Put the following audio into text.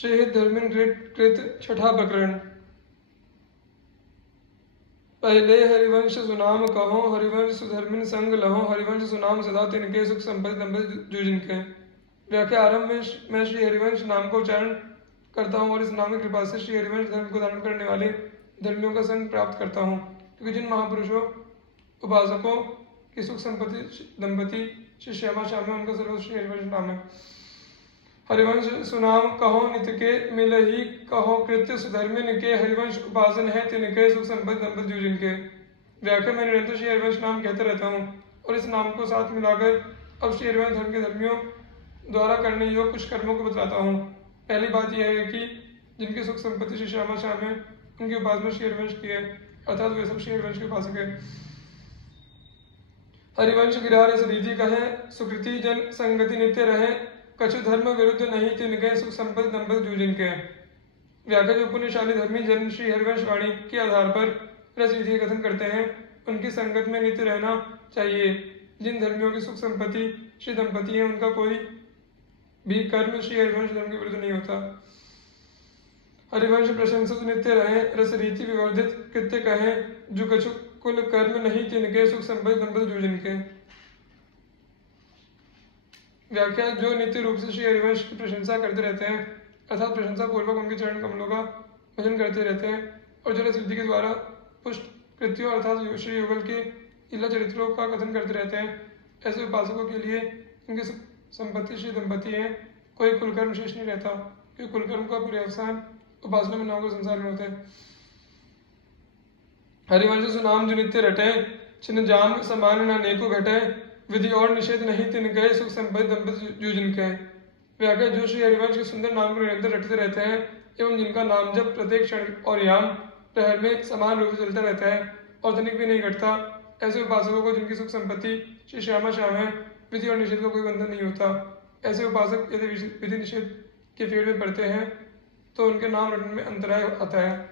श्री धर्मिन कृत छठा प्रकरण। पहले हरिवंश सुनाम कहो, हरिवंश सुधर्मिन संग लहो, हरिवंश सुनाम सदा तिनके सुख संपत्ति दंपति जूझ इनके। व्याख्या। आरंभ में मैं श्री हरिवंश नाम को उच्चारण करता हूँ और इस नाम की कृपा से श्री हरिवंश धर्म को धारण करने वाले धर्मियों का संग प्राप्त करता हूँ, क्योंकि जिन महापुरुषों उपासकों की सुख संपत्ति दंपति श्री श्यामा श्याम उनका सर्वोच्च श्री हरिवंश नाम है। हरिवंश सुनाम कहो नित्य के मिल ही कहो कृत्य सुधर्मिन के, हरिवंश उपासन है तिनके सुख संपत्ति दंपति जूझ इनके। व्याख्या। मैं निरंतर श्री हरिवंश नाम कहते रहता हूँ और इस नाम को साथ मिलाकर अब श्री हरिवंश धर्म के धर्मियों द्वारा करने योग्य कुछ कर्मों को बतलाता हूँ। पहली बात यह है कि जिनकी सुख संपत्ति श्री श्यामा श्याम है उनकी उपासना श्री हरिवंश की है, अर्थात वे सब श्री हरिवंश के उपासक है। हरिवंश गिरा रस रीति कहे, सुकृति जन संगति नित्य रहे, कछु धर्म विरुद्ध नहीं तिनके सुख संपत्ति दंपति जूझ इनके। व्याख्या। जो पुण्यशाली धर्मी जन श्री हरिवंश वाणी के आधार पर रस रीति का कथन करते हैं उनकी संगत में नित्य रहना चाहिए। जिन धर्मियों की सुख संपत्ति श्री दंपति है उनका कोई भी कर्म श्री हरिवंश धर्म के विरुद्ध नहीं होता। हरिवंश प्रशंसित नित्य रहे, रस रीति विवर्धित कृत्य कहे, जो कछु कुल कर्म नहीं तिनके सुख संपत्ति दंपति जूझ इनके। व्याख्या। जो नित्य रूप से श्री हरिवंश की प्रशंसा करते रहते हैं अर्थात प्रशंसा पूर्वक उनके चरण कमलों का भजन करते रहते हैं और जो रसविधि के द्वारा पुष्ट कृत्यों अर्थात श्री युगल के लीला चरित्रों का कथन करते रहते हैं, ऐसे उपासकों के लिए इनकी संपत्ति श्री दंपति है, कोई कुलकर्म शेष नहीं रहता, क्योंकि कुलकर्म का पर्यवसान उपासना में न होकर संसार में होते हैं। हरिवंश सुनाम जो नित्य रटे, छिन्न जाम समान न नेको घटे, विधि और निषेध नहीं तिनके सुख संपत्ति दंपति जूझ इनके। व्याख्या। जो श्री हरिवंश के सुंदर नाम को निरंतर रटते रहते हैं एवं जिनका नाम जब प्रत्येक क्षण और याम प्रहर में समान रूप से चलता रहता है और तनिक भी नहीं घटता, ऐसे उपासकों को जिनकी सुख संपत्ति श्री श्यामा श्याम है विधि और निषेध का कोई बंधन नहीं होता। ऐसे उपासक यदि विधि निषेध के फेर में पड़ते हैं तो उनके नाम रटने में अंतराय आता है।